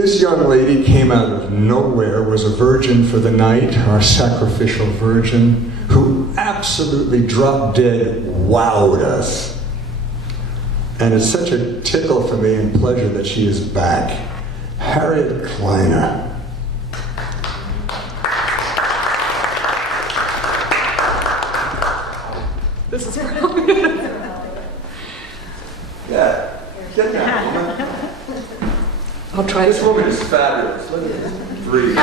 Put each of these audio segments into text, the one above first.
This young lady came out of nowhere, was a virgin for the night, our sacrificial virgin, who absolutely drop dead wowed us. And it's such a tickle for me and pleasure that she is back. Harriet Kleiner. This is her. Yeah, get that woman. I'll try This woman is fabulous. Look at this. Breathe.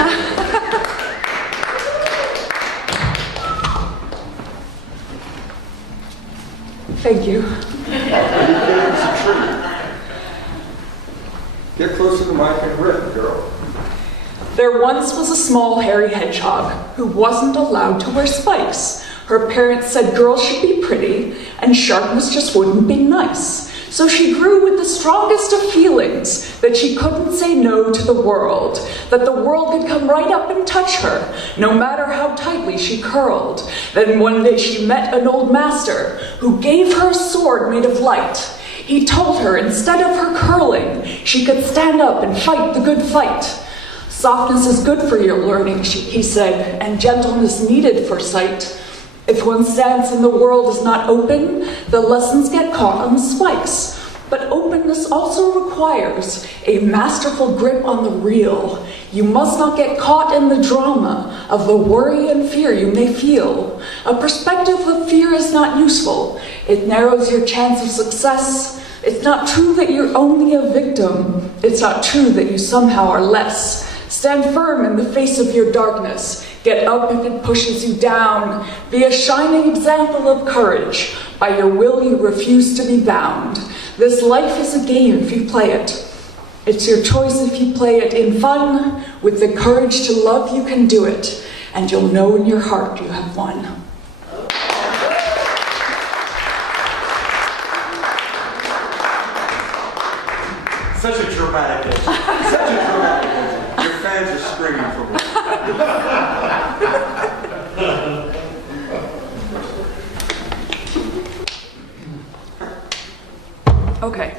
Thank you. It's a treat. Get closer to the mic and rip, girl. There once was a small hairy hedgehog who wasn't allowed to wear spikes. Her parents said girls should be pretty and sharpness just wouldn't be nice. So she grew with the strongest of feelings that she couldn't say no to the world, that the world could come right up and touch her, no matter how tightly she curled. Then one day she met an old master who gave her a sword made of light. He told her instead of her curling, she could stand up and fight the good fight. Softness is good for your learning, he said, and gentleness needed for sight. If one's stance in the world is not open, the lessons get caught on the spikes. But openness also requires a masterful grip on the real. You must not get caught in the drama of the worry and fear you may feel. A perspective of fear is not useful. It narrows your chance of success. It's not true that you're only a victim. It's not true that you somehow are less. Stand firm in the face of your darkness. Get up if it pushes you down. Be a shining example of courage. By your will you refuse to be bound. This life is a game if you play it. It's your choice if you play it in fun. With the courage to love you can do it. And you'll know in your heart you have won. Such a dramatic exit. Such a dramatic exit. Your fans are screaming for me. Okay.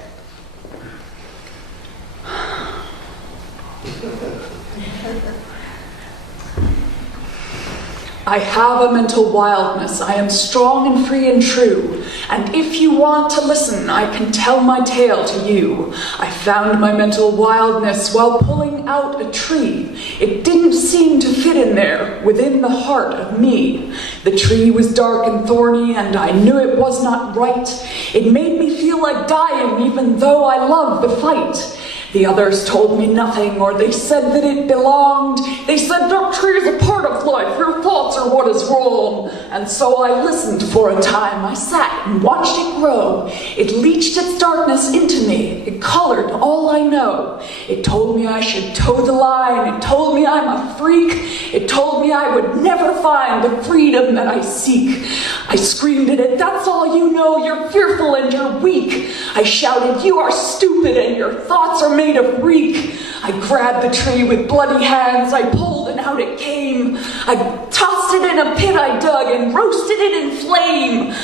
I have a mental wildness. I am strong and free and true. And if you want to listen, I can tell my tale to you. I found my mental wildness while pulling out a tree. It didn't seem to fit in there, within the heart of me. The tree was dark and thorny, and I knew it was not right. It made me feel like dying, even though I loved the fight. The others told me nothing, or they said that it belonged. They said that tree is a part of life, your thoughts are what is wrong. And so I listened for a time. I sat and watched it grow. It leached its darkness into me. It colored all I know. It told me I should toe the line. It told me I'm a freak. It told me I would never find the freedom that I seek. I screamed at it, that's all you know, you're fearful and you're weak. I shouted, you are stupid and your thoughts are made of reek. I grabbed the tree with bloody hands, I pulled and out it came. I tossed it in a pit I dug and roasted it in flame.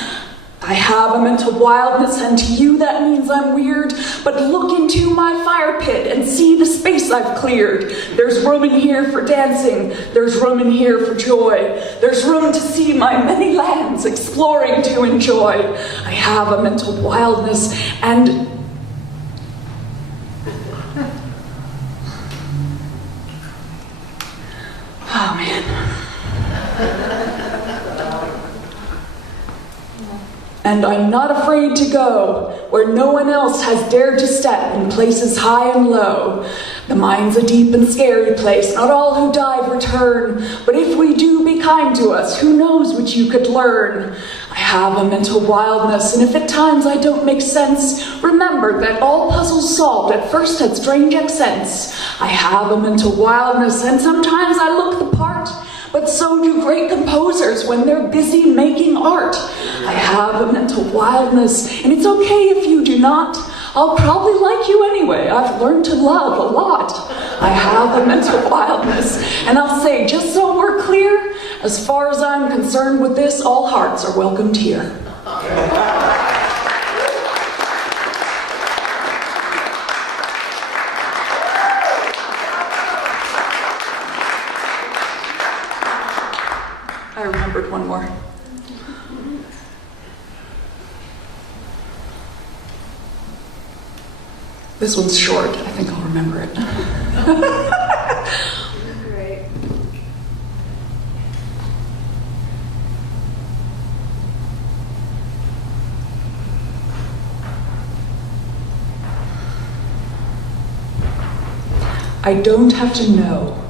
I have a mental wildness, and to you that means I'm weird, but look into my fire pit and see the space I've cleared. There's room in here for dancing, there's room in here for joy, there's room to see my many lands exploring to enjoy. I have a mental wildness, and oh man. And I'm not afraid to go where no one else has dared to step, in places high and low. The mind's a deep and scary place, not all who dive return, but if we do, be kind to us, who knows what you could learn. I have a mental wildness, and if at times I don't make sense, remember that all puzzles solved at first had strange accents. I have a mental wildness, and sometimes I look the part, but so do great composers when they're busy making art. I have a mental wildness, and it's okay if you do not. I'll probably like you anyway. I've learned to love a lot. I have a mental wildness, and I'll say, just so we're clear, as far as I'm concerned with this, all hearts are welcomed here. remembered one more. This one's short. I think I'll remember it. Great. I don't have to know,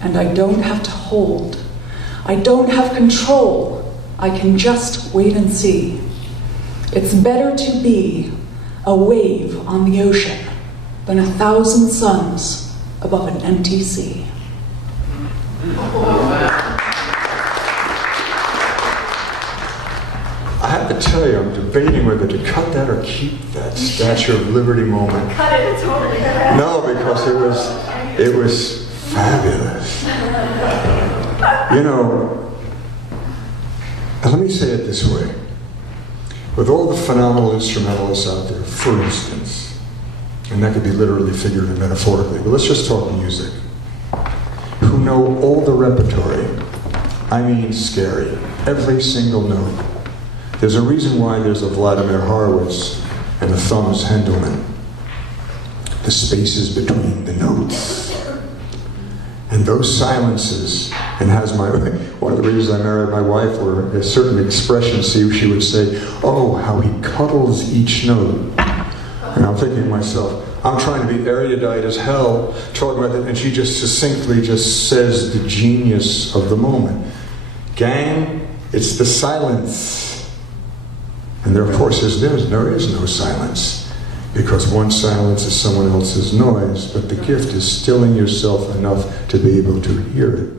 and I don't have to hold. I don't have control. I can just wait and see. It's better to be a wave on the ocean than 1,000 suns above an empty sea. I have to tell you, I'm debating whether to cut that or keep that Statue of Liberty moment. Cut it, totally. No, because it was fabulous. You know, and let me say it this way. With all the phenomenal instrumentalists out there, for instance, and that could be literally, figuratively, and metaphorically, but let's just talk music, who know all the repertory, I mean scary, every single note. There's a reason why there's a Vladimir Horowitz and a Thomas Hendelman. The spaces between the notes. And those silences, and one of the reasons I married my wife were a certain expression, she would say, "Oh, how he cuddles each note." And I'm thinking to myself, I'm trying to be erudite as hell, talking about that, and she just succinctly just says the genius of the moment. Gang, it's the silence. And there, of course, there is no silence. Because one silence is someone else's noise, but the gift is stilling yourself enough to be able to hear it.